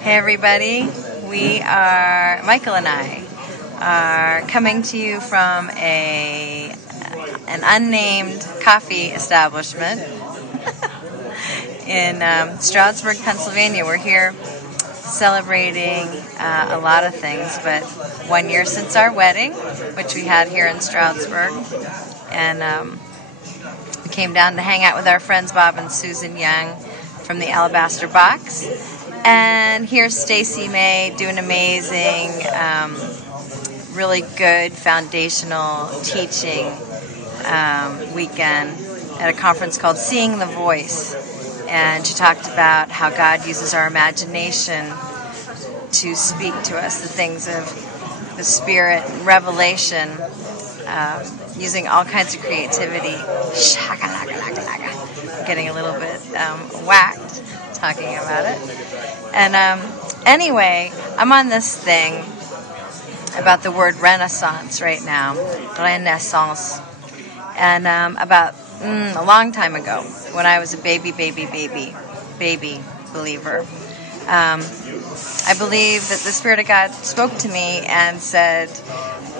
Hey everybody, Michael and I are coming to you from an unnamed coffee establishment in Stroudsburg, Pennsylvania. We're here celebrating a lot of things, but 1 year since our wedding, which we had here in Stroudsburg, and we came down to hang out with our friends Bob and Susan Young from the Alabaster Box. And here's Stacy May doing amazing, really good foundational teaching weekend at a conference called Seeing the Voice. And she talked about how God uses our imagination to speak to us, the things of the Spirit, revelation, using all kinds of creativity. Getting a little bit whacked talking about it. And anyway, I'm on this thing about the word Renaissance right now. Renaissance. And about a long time ago, when I was a baby believer, I believe that the Spirit of God spoke to me and said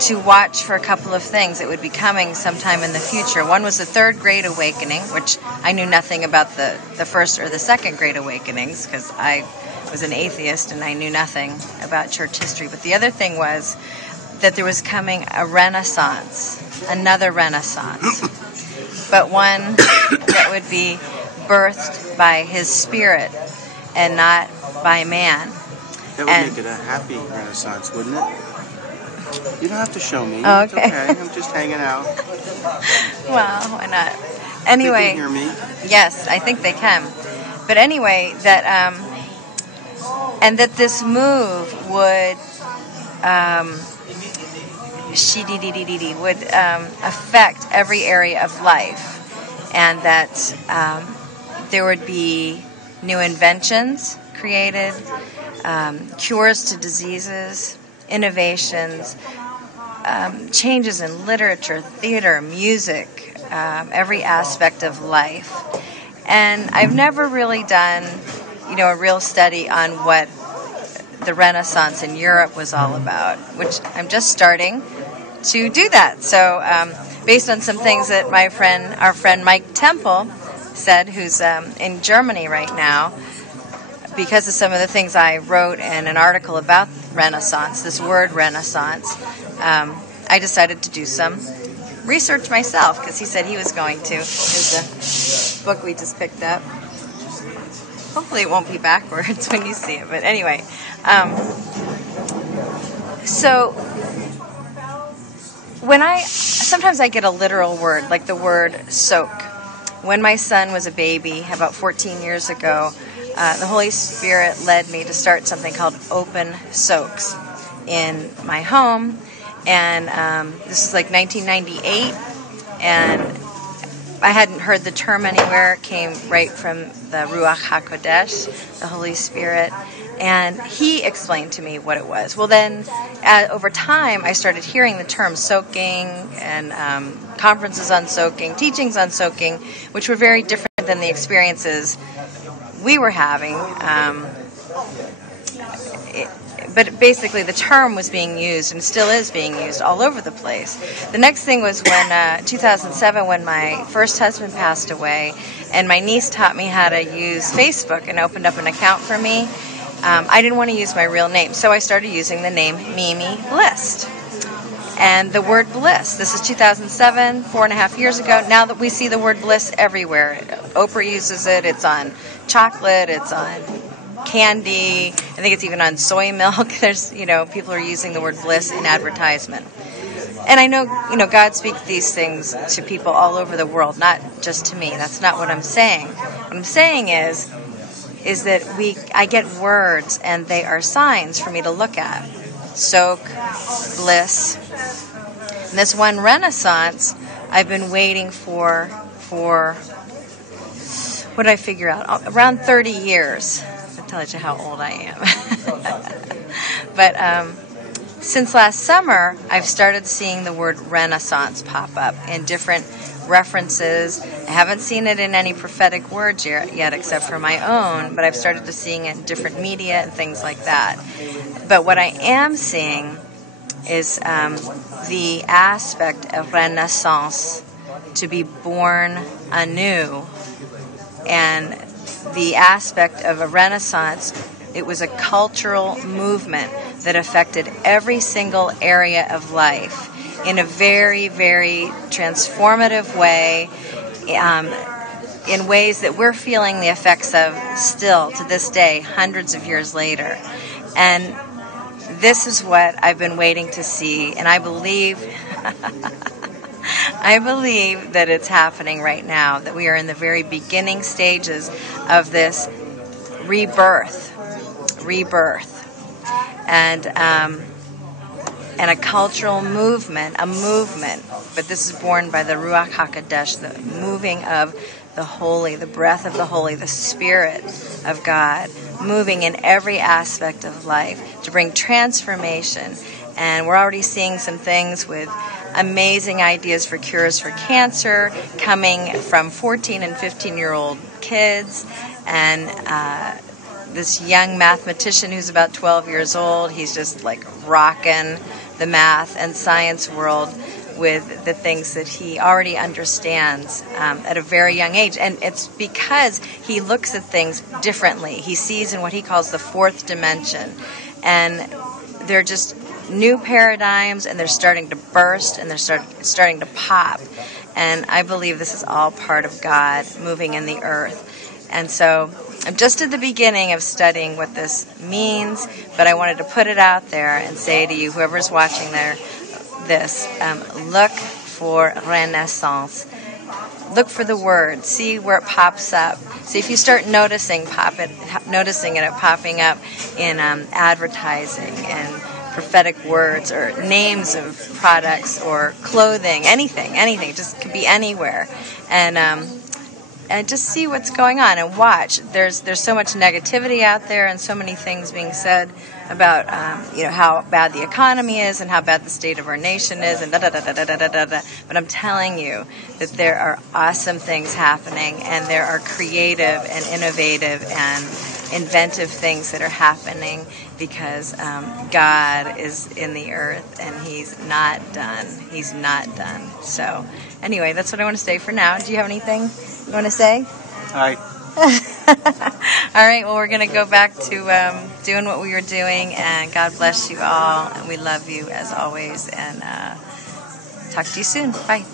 to watch for a couple of things that would be coming sometime in the future. One was the Third Great Awakening, which I knew nothing about the First or the Second Great Awakenings because I was an atheist and I knew nothing about church history. But the other thing was that there was coming a Renaissance, another Renaissance, but one that would be birthed by His Spirit and not by man. That would make it a happy Renaissance, wouldn't it? You don't have to show me. Oh, okay. It's okay. I'm just hanging out. Well, why not? Anyway. They can hear me? Yes, I think they can. But anyway, that and that this move would affect every area of life, and that there would be new inventions created, cures to diseases, innovations, changes in literature, theater, music, every aspect of life. And I've never really done, a real study on what the Renaissance in Europe was all about, which I'm just starting to do that. So based on some things that our friend Mike Temple said, who's in Germany right now, because of some of the things I wrote in an article about Renaissance, this word Renaissance, I decided to do some research myself because he said he was going to. Here's a book we just picked up. Hopefully it won't be backwards when you see it, but anyway. So sometimes I get a literal word, like the word soak. When my son was a baby, about 14 years ago, the Holy Spirit led me to start something called Open Soaks in my home, and this is like 1998, and I hadn't heard the term anywhere. It came right from the Ruach HaKodesh, the Holy Spirit, and he explained to me what it was. Well, then, over time, I started hearing the term soaking and conferences on soaking, teachings on soaking, which were very different than the experiences we were having. But basically, the term was being used and still is being used all over the place. The next thing was when 2007, when my first husband passed away, and my niece taught me how to use Facebook and opened up an account for me. I didn't want to use my real name, so I started using the name Mimi Blissed. And the word bliss, this is 2007, 4.5 years ago. Now that we see the word bliss everywhere. Oprah uses it, it's on chocolate, it's on candy, I think it's even on soy milk. There's, people are using the word bliss in advertisement. And I know, God speaks these things to people all over the world, not just to me. That's not what I'm saying. What I'm saying is that I get words and they are signs for me to look at. Soak, bliss. And this one Renaissance, I've been waiting for what did I figure out? Around 30 years. That tells you how old I am. But since last summer, I've started seeing the word Renaissance pop up in different references. I haven't seen it in any prophetic words yet except for my own, but I've started to seeing it in different media and things like that. But what I am seeing is the aspect of renaissance, to be born anew, and the aspect of a renaissance. It was a cultural movement that affected every single area of life in a very, very transformative way, in ways that we're feeling the effects of still to this day, hundreds of years later. And this is what I've been waiting to see, and I believe I believe that it's happening right now, that we are in the very beginning stages of this rebirth, and a cultural movement, but this is born by the Ruach HaKodesh, the moving of the Holy, the breath of the Holy, the Spirit of God, moving in every aspect of life to bring transformation. And we're already seeing some things with amazing ideas for cures for cancer coming from 14 and 15-year-old kids, and this young mathematician who's about 12 years old, he's just like rocking the math and science world with the things that he already understands at a very young age. And it's because he looks at things differently. He sees in what he calls the fourth dimension. And they're just new paradigms, and they're starting to burst, and they're starting to pop. And I believe this is all part of God moving in the earth. And so I'm just at the beginning of studying what this means, but I wanted to put it out there and say to you, whoever's watching this, look for renaissance. Look for the word. See where it pops up. See if you start noticing it popping up in advertising and prophetic words or names of products or clothing, anything. It just could be anywhere. And just see what's going on and watch. There's so much negativity out there and so many things being said about how bad the economy is and how bad the state of our nation is and da-da-da-da-da-da-da-da. But I'm telling you that there are awesome things happening, and there are creative and innovative and inventive things that are happening because God is in the earth and He's not done. He's not done. So anyway, that's what I want to say for now. Do you have anything you want to say? Hi. All right, well, we're going to go back to doing what we were doing, and God bless you all, and we love you as always, and talk to you soon. Bye.